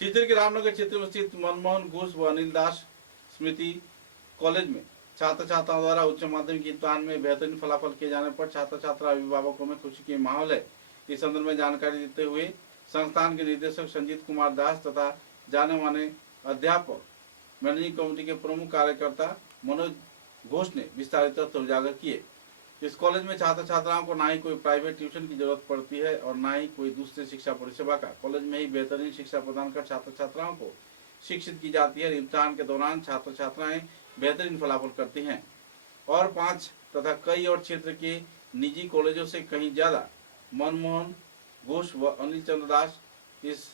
सीकर के रामनगर क्षेत्र में स्थित मनमोहन घोष व अनिल दास स्मृति कॉलेज में छात्र छात्राओं द्वारा उच्च माध्यमिक इम्तिहान में बेहतरीन फलाफल किए जाने पर छात्र छात्रा अभिभावकों में खुशी की माहौल है। इस संदर्भ में जानकारी देते हुए संस्थान के निदेशक संजीत कुमार दास तथा जाने माने अध्यापक मैनेजिंग कमेटी के प्रमुख कार्यकर्ता मनोज घोष ने विस्तारित तथ्य उजागर किए। इस कॉलेज में छात्र छात्राओं को ना ही कोई प्राइवेट ट्यूशन की जरूरत पड़ती है और ना ही कोई दूसरी शिक्षा परिसेवा का। कॉलेज में ही बेहतरीन शिक्षा प्रदान कर छात्र छात्राओं को शिक्षित की जाती है। इम्तिहान के दौरान छात्र छात्राएं बेहतरीन फलाफल करती हैं और 5 तथा कई और क्षेत्र के निजी कॉलेजों से कहीं ज्यादा मनमोहन घोष व अनिल चंद्र दास इस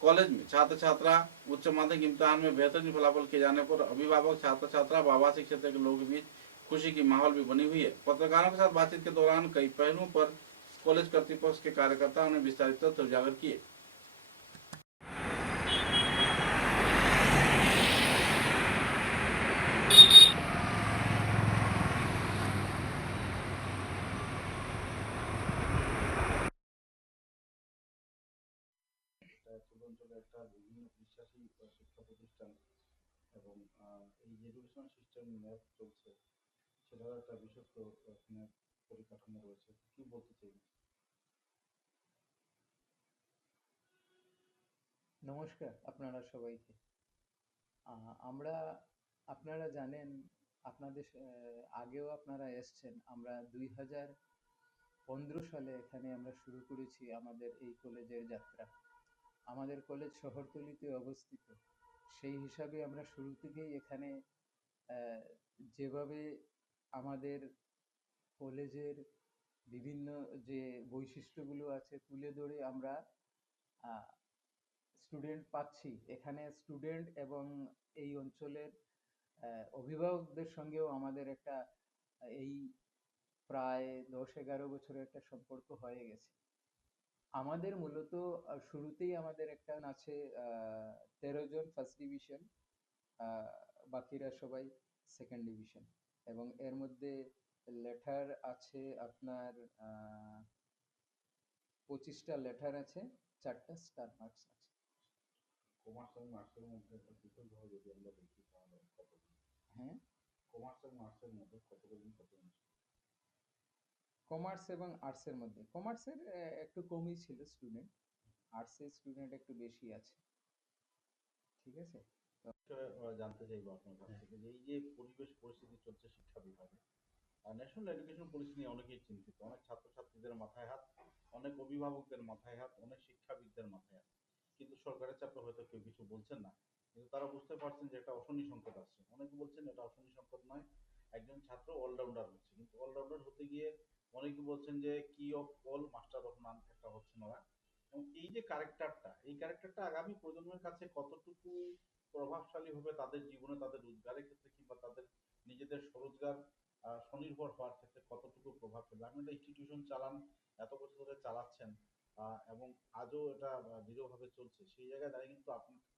कॉलेज में छात्र छात्रा उच्च माध्यमिक इम्तिहान में बेहतरीन फलाफल किए जाने पर अभिभावक छात्र छात्रा व आवासीय क्षेत्र के लोगों के बीच खुशी की माहौल भी बनी हुई है। पत्रकारों के साथ बातचीत के दौरान कई पहलुओं पर कॉलेज कर्तृपक्ष के कार्यकर्ताओं ने विस्तारित तथ्य उजागर किए। একটা বিভিন্ন বিশ্বাসী শিক্ষা প্রতিষ্ঠান এবং এই যে এডুকেশন সিস্টেম ম্যাপ চলছে সেটার একটা বিশেষ এখানে পরিকাঠামো রয়েছে, কি বলতে চাই? নমস্কার আপনারা সবাইকে। আমরা আপনারা জানেন আপনাদের আগেও আপনারা এসছেন। আমরা 2015 সালে এখানে আমরা শুরু করেছি আমাদের এই কলেজের যাত্রা। আমাদের কলেজ শহরতলিতে অবস্থিত। সেই হিসাবে আমরা শুরু থেকেই এখানে যেভাবে আমাদের কলেজের বিভিন্ন যে বৈশিষ্ট্যগুলো আছে তুলে ধরে আমরা স্টুডেন্ট পাচ্ছি। এখানে স্টুডেন্ট এবং এই অঞ্চলের অভিভাবকদের সঙ্গেও আমাদের একটা এই প্রায় 10-11 বছরের একটা সম্পর্ক হয়ে গেছে। আমাদের মূলত শুরুতেই আমাদের একটা আছে 13 জন ফার্স্ট ডিভিশন, বাকিরা সবাই সেকেন্ড ডিভিশন এবং এর মধ্যে লেটার আছে আপনার 25টা লেটার আছে, 4টা স্টার মার্কস আছে। কমার্স এবং আর্টসের মধ্যে বিশেষভাবে যদি আমরা দেখি তাহলে কত? হ্যাঁ, কমার্স এবং আর্টসের মধ্যে কত? কমার্স এবং আর্টসের মধ্যে কমার্সের একটু কমই ছিল স্টুডেন্ট, আর্টসের স্টুডেন্ট একটু বেশি আছে। ঠিক আছে, জানতে চাইবো আপনার কাছ থেকে যে এই যে পরিবেশ পরিস্থিতি চলছে শিক্ষা বিভাগে, ন্যাশনাল এডুকেশন পলিসি নিয়ে অনেকেই চিন্তিত। অনেক ছাত্রছাত্রীদের মাথায় হাত, অনেক অভিভাবকদের মাথায় হাত, অনেক শিক্ষাবিদদের মাথায় হাত, কিন্তু সরকারের চাপে হয়তো কেউ কিছু বলছেন না। কিন্তু তারা বুঝতে পারছেন যে এটা অশনি সংকট আসছে। অনেকে বলছেন এটা অশনি সংকট নয়, একজন ছাত্র অলরাউন্ডার হচ্ছে, কিন্তু অলরাউন্ডার হতে গিয়ে অনেকে বলছেন যে কি অফ অল মাস্টার অফ নান একটা হচ্ছে না। এবং এই যে ক্যারেক্টারটা, এই ক্যারেক্টারটা আগামী প্রজন্মের কাছে কতটুকু প্রভাবশালী হবে তাদের জীবনে, তাদের রোজগারের ক্ষেত্রে কিংবা তাদের নিজেদের স্বরোজগার স্বনির্ভর হওয়ার ক্ষেত্রে কতটুকু প্রভাব ফেলবে? আপনি একটা ইনস্টিটিউশন চালান, এত বছর ধরে চালাচ্ছেন এবং আজও এটা দৃঢ়ভাবে চলছে। সেই জায়গায় দাঁড়িয়ে কিন্তু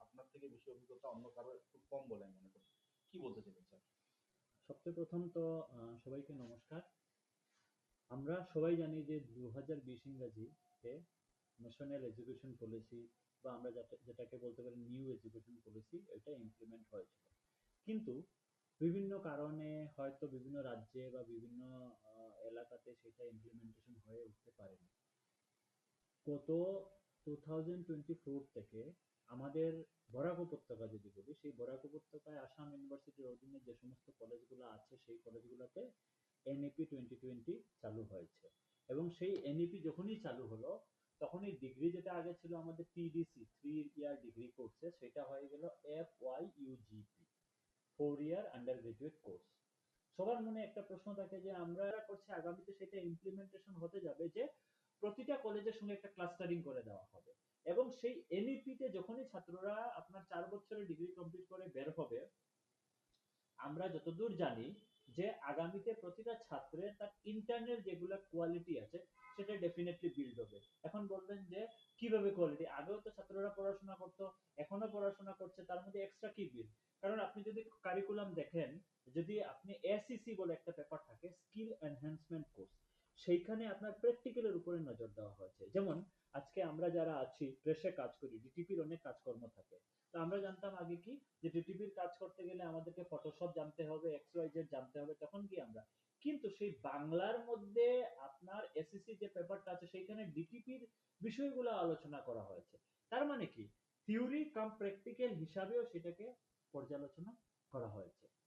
আপনার থেকে বেশি অভিজ্ঞতা অন্য কারো একটু কম বলে আমি মনে করি। কি বলতে চাইছেন স্যার? সবচেয়ে প্রথম তো সবাইকে নমস্কার। আমরা সবাই জানি যে 2020 ইংরাজিতে ন্যাশনাল এডুকেশন পলিসি বা আমরা যেটাকে বলতে পারি নিউ এডুকেশন পলিসি, এটা ইমপ্লিমেন্ট হয়েছিল। কিন্তু বিভিন্ন কারণে হয়তো বিভিন্ন রাজ্যে বা বিভিন্ন এলাকাতে সেটা ইমপ্লিমেন্টেশন হয়ে উঠতে পারেনি। গত 2024 থেকে আমাদের বরাক উপত্যকা যদি বলি, সেই বরাক উপত্যকায় আসাম ইউনিভার্সিটির অধীনে যে সমস্ত কলেজগুলো আছে সেই কলেজগুলোতে এনইপি 2020 চালু হয়েছে। এবং সেই এনইপি যখনই চালু হলো তখনই ডিগ্রি যেটা আগে ছিল আমাদের টিডিসি 3 ইয়ার ডিগ্রি কোর্সে, সেটা হয়ে গেল FYUGP 4 ইয়ার আন্ডার গ্রাজুয়েট কোর্স। সবার মনে একটা প্রশ্ন থাকে যে আমরা করছি আগামীতে সেটা ইমপ্লিমেন্টেশন হতে যাবে যে প্রতিটা কলেজের সঙ্গে একটা ক্লাস্টারিং করে দেওয়া হবে এবং সেই এনইপি তে যখনই ছাত্ররা আপনার 4 বছরের ডিগ্রি কমপ্লিট করে বের হবে, আমরা যতদূর জানি যে আগামীতে প্রতিটা ছাত্রের তার ইন্টারনাল যেগুলো কোয়ালিটি আছে সেটা ডেফিনেটলি বিল্ড হবে। এখন বলবেন যে কিভাবে কোয়ালিটি? আগেও তো ছাত্ররা পড়াশোনা করতো, এখনো পড়াশোনা করছে, তার মধ্যে এক্সট্রা কি বিল্ড? কারণ আপনি যদি কারিকুলাম দেখেন, যদি আপনি এসইসি বলে একটা পেপার থাকে, স্কিল এনহ্যান্সমেন্ট কোর্স, সেইখানে আপনার প্র্যাকটিক্যালের উপরে নজর দেওয়া হয়েছে। যেমন আজকে আমরা যারা আছি প্রেসে কাজ করি, ডিটিপির অনেক কাজকর্ম থাকে। তো আমরা জানতাম আগে কি যে ডিটিপির কাজ করতে গেলে আমাদেরকে ফটোশপ জানতে হবে, এক্স ওয়াই জেড জানতে হবে, তখন কি আমরা কিন্তু সেই বাংলার মধ্যে আপনার এসএসসি যে পেপারটা আছে সেখানে ডিটিপির বিষয়গুলো আলোচনা করা হয়েছে। তার মানে কি থিওরি কাম প্র্যাকটিক্যাল হিসাবেও সেটাকে পর্যালোচনা করা হয়েছে।